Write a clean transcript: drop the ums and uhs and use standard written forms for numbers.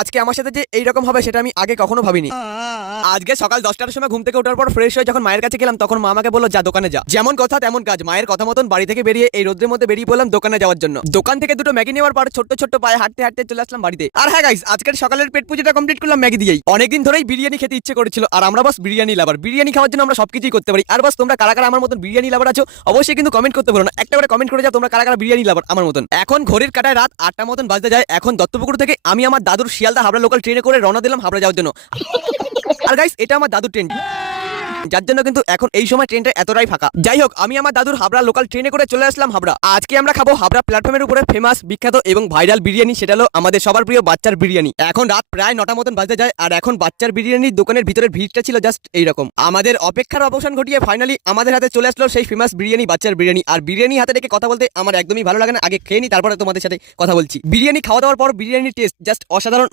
আজকে আমার সাথে যে এইরকম হবে সেটা আমি আগে কখনো ভাবিনি। আজকে সকাল 10টার সময় ঘুম থেকে ওঠার পর ফ্রেশ হয়ে যখন মায়ের কাছে গেলাম তখন মা আমাকে বললো যা দোকানে যা। যেমন কথা তেমন কাজ, মায়ের কথা মতন বাড়ি থেকে বেরিয়ে এই রোদ্রের মধ্যে বেরিয়ে পড়লাম দোকানে যাওয়ার জন্য। দোকান থেকে দুটো ম্যাগি নেওয়ার পর ছোট্ট ছোট্ট পায়ে হাঁটতে হাঁটতে চলে আসলাম বাড়িতে। আর হ্যাঁ গাইস, আজকের সকালের পেট পুজোটা কমপ্লিট করলাম ম্যাগি দিয়েই। অনেকদিন ধরেই বিরিয়ানি খেতে ইচ্ছে করেছিল, আর আমরা বাস বিরিয়ানি লাভার। বিরিয়ানি খাওয়ার জন্য আমরা সবকিছুই করতে পারি। আর বাস তোমরা কারা কারা আমার মতন বিরিয়ানি লাভার আছো অবশ্যই কিন্তু কমেন্ট করতে পারো না, একটা করে কমেন্ট করে যাও তোমরা কারা কারা বিরিয়ানি লাভার আমার মতন। এখন ঘড়ির কাটায় রাত 8টা মতন বাজতে যায়। এখন দত্তপুকুর থেকে আমি আমার দাদুর শিয়ালদা হাবড়া লোকাল ট্রেনে করে রওনা দিলাম হাবড়া যাওয়ার জন্য। আর গাইস, এটা আমার দাদুর ট্রেন, যার জন্য কিন্তু এখন এই সময় ট্রেনটা এতটাই ফাঁকা। যাই হোক, আমি আমার দাদুর হাবড়া লোকাল ট্রেনে করে চলে আসলাম হাবড়া। আজকে আমরা খাবো হাবড়া প্ল্যাটফর্মের উপরে ফেমাস বিখ্যাত এবং ভাইরাল বিরিয়ানি, সেটা হলো আমাদের সবার প্রিয় বাচ্চার বিরিয়ানি। এখন রাত প্রায় 9টা মতন বাজতে যায়, আর এখন বাচ্চার বিরিয়ানির দোকানের ভিতরের ভিড়টা ছিল জাস্ট এইরকম। আমাদের অপেক্ষার অবসান ঘটিয়ে ফাইনালি আমাদের হাতে চলে আসলো সেই ফেমাস বিরিয়ানি, বাচ্চার বিরিয়ানি। আর বিরিয়ানি হাতে রেখে কথা বলতে আমার একদমই ভালো লাগে না, আগে খেয়ে নি তারপরে তোমাদের সাথে কথা বলছি। বিরিয়ানি খাওয়া দাওয়ার পর বিরিয়ানির টেস্ট জাস্ট অসাধারণ।